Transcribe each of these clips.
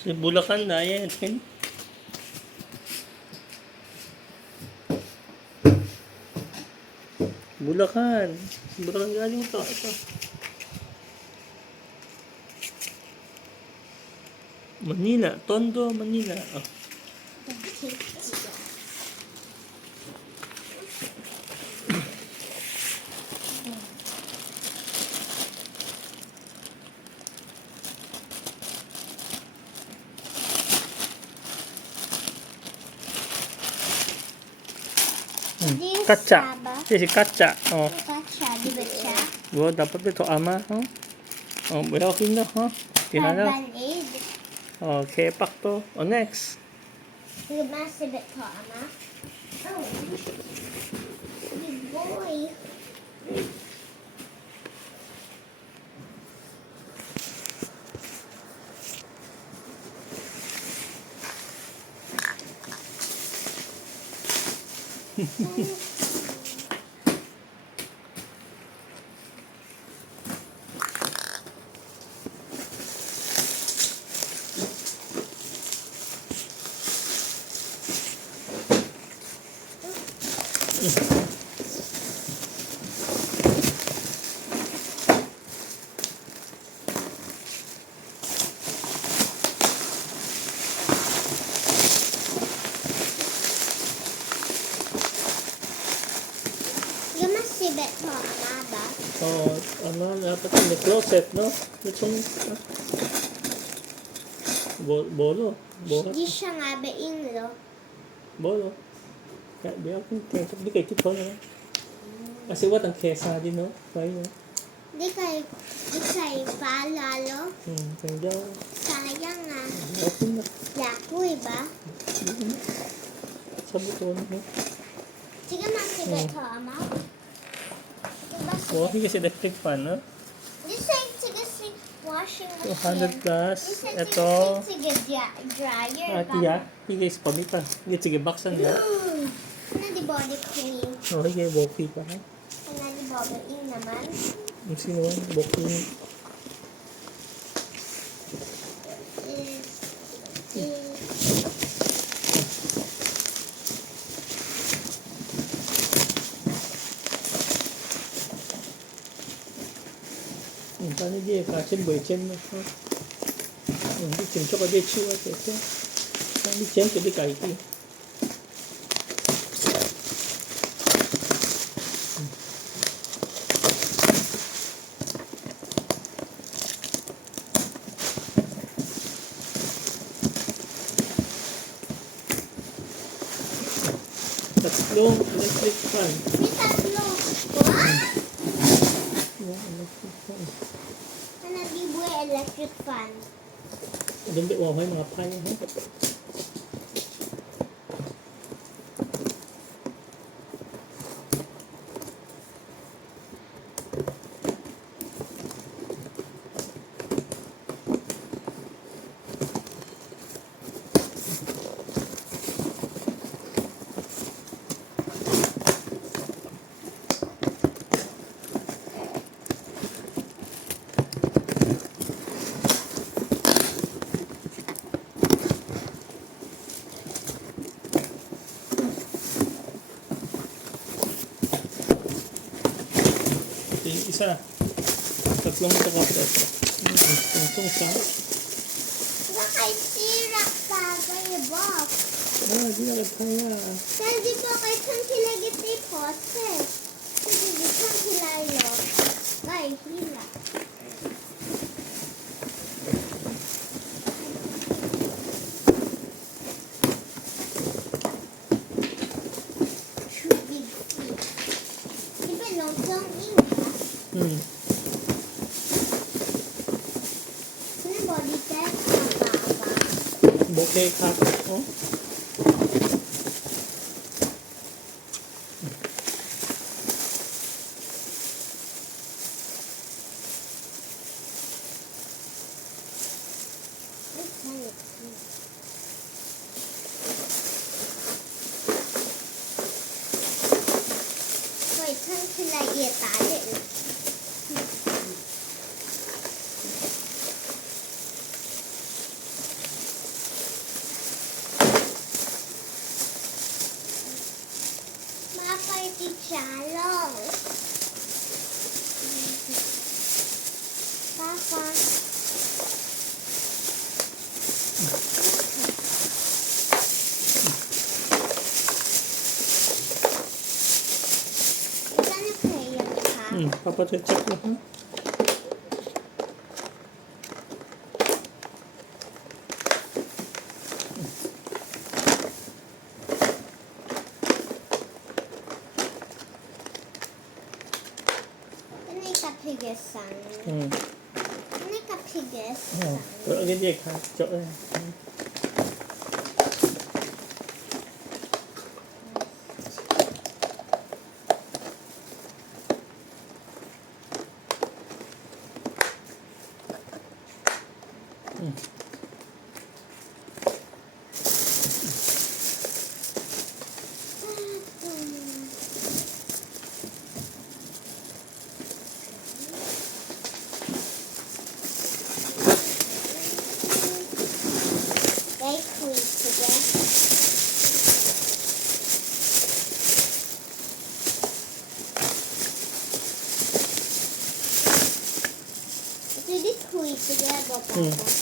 Sa Bulacan na yan. Bulacan. Bulacan galing to. Ito. Manila. Tondo, Manila. Oh. Kaca. This is kaca. Oh. Kaca, di ba siya? Wow, dapat ito ama. Oh. Oh, okay na. Oh. Tihara. Band-aid. Oh, kepak to. Oh, next. Masibit ko, ama. Oh. Good boy. Masibit ko, ama ba? Oh, ama, dapat may closet, no? Itong, bolo. Di siya nga ba inglo? Bolo. Kaya, di ako, di kayo tito na. Kasi what ang kesa din, no? Kaya, no? Di kay palalo. Kaya, Sayang nga. okay na. Yakoy ba? Sa buto, no? Sige, masibit ko, ama. Oh, hindi kasi electric fan, no? This is sige washing machine. 200 plus. Ito. Sige dryer. Tiya. Hindi kasi pamita. Hindi, sige, baksan na. Ano di body cream? Oh, sige, boki pa, ha? Ano di body cream naman? Yung sino, boki. Paano di, kasin boy, chen mo, ha? Hindi, chen choka di, chiwa, ito. Hindi, chen, kadi kaiti. Tatlong electric fan. May tatlo. What? Electric fan. Ano di buhay electric fan? Doon di, wow, mga payo, ha? Isa. Tatlong ito ka ito. Itong isa. Bakay sira pa ba yung box? Di na kaya. Pero dito kay saan sila gitipot, eh? Sige, dito sila ilo. Ay, hila. Too big feet. Di ba lontong ink, ha? Ano body test? Mababa. Bouquet cup. Oh. Wait, saan sila itali? Papa. You're gonna play your car. Papa check mo, ha? Ini kapigesan. Ini kapigesan. Cỡ cái gì khác, cỡ này. They quit today. Did they quit together, Papa?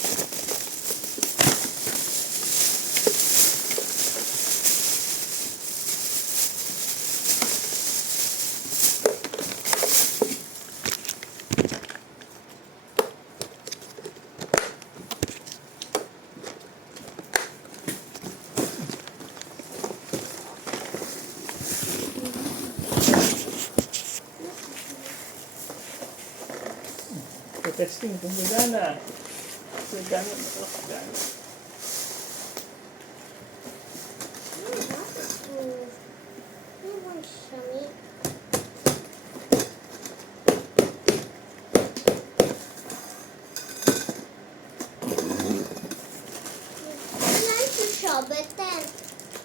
Testing kung gagana. Gagana. Papa.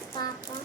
Papa.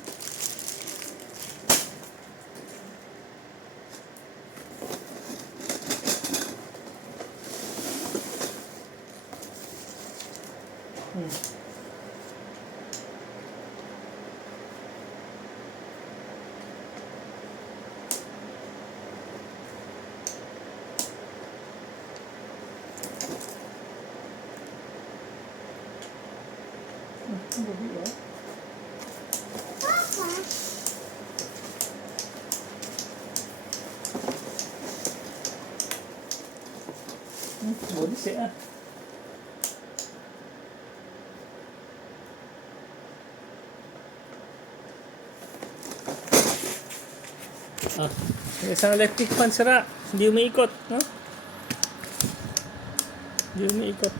Bốn sẽ. Yung isang electric fan sira. Hindi umiikot, no? Hindi umiikot.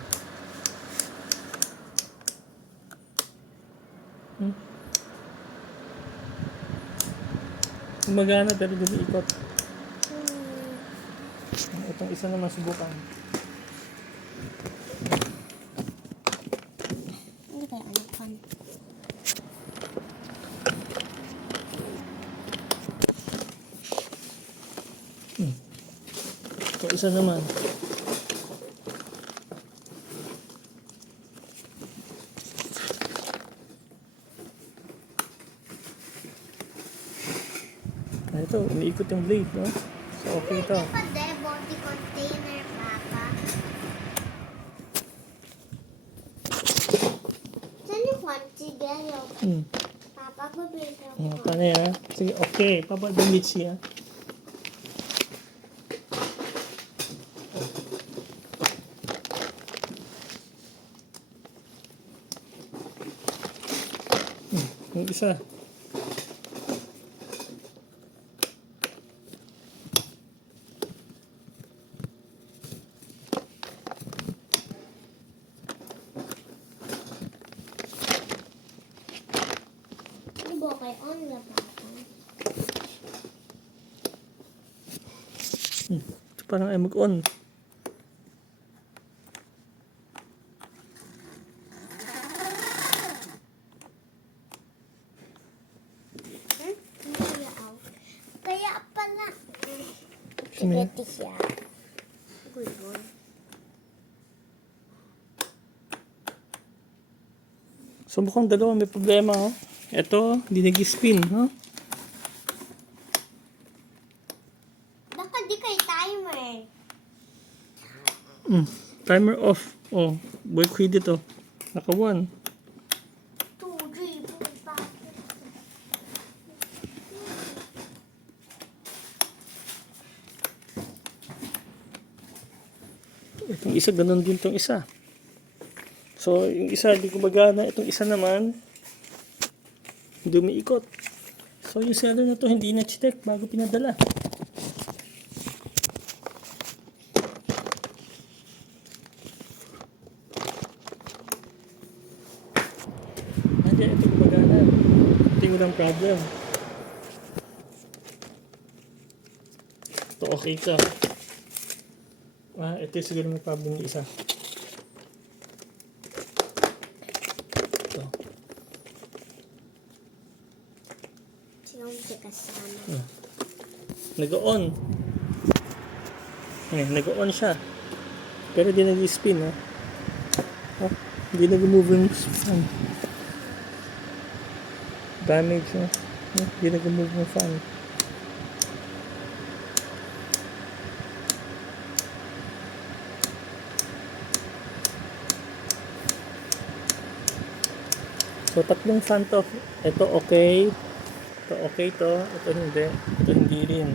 Gumagana pero hindi umiikot. Itong isa naman subukan. Hindi kaya ano pan. Itong isa naman. Ito, umiikot yung blade, no? So, okay ito. Ito pa body container, Papa. Saan yung kwantigayo? Papa, bibili ako. Paano yan? Sige, okay. Papadamit siya. Yung isa. Ibo kay on na, Papa. Ito parang ay mag-on. Kaya pala. Kami. Pwede siya. Good boy. So mukhang dalawa may problema, oh. Ito, hindi nag-spin, no? Baka di kay timer. Timer off. Oh, boy quit ito. Naka 1. 2, 3, 4, 5, 6. Itong isa, ganun din itong isa. So, yung isa, di gumagana. Itong isa naman, hindi umiikot. So, yung seller na to hindi na-check bago pinadala. Nandiyan, ito gumagana. Ito yung walang problem. Ito okay ka. Ito yung siguro may problem yung isa. Ito. Siyang kasama. Nag-on. Nag-on siya. Pero di nag-spin, ha? Hindi nag-move yung fan. Damage, ha? Hindi nag-move yung fan. So, tatlong fan to. Ito okay. Ito okay to. Ito hindi. Ito hindi rin.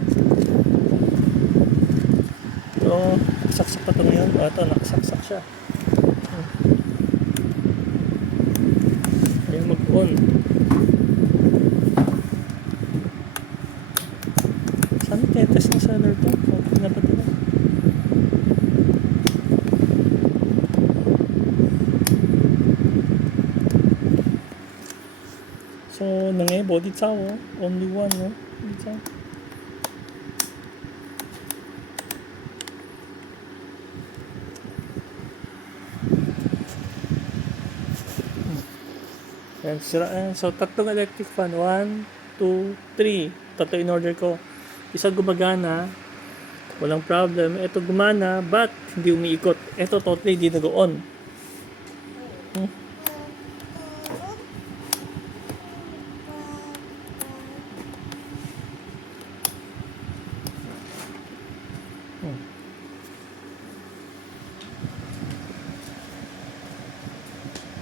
Ito, saksak pa ito ngayon. Ito, nakasaksak siya. Ayaw mag-on. Saan tetest ng seller to? Okay na ba ito? So, nangyay body chow, oh. Only one, no? Body chow. Ayan, sira. So, tatlong electric fan. 1, 2, 3. Tatlo in order ko. Isa gumagana. Walang problem. Ito gumana, but hindi umiikot. Ito totally hindi nag-on.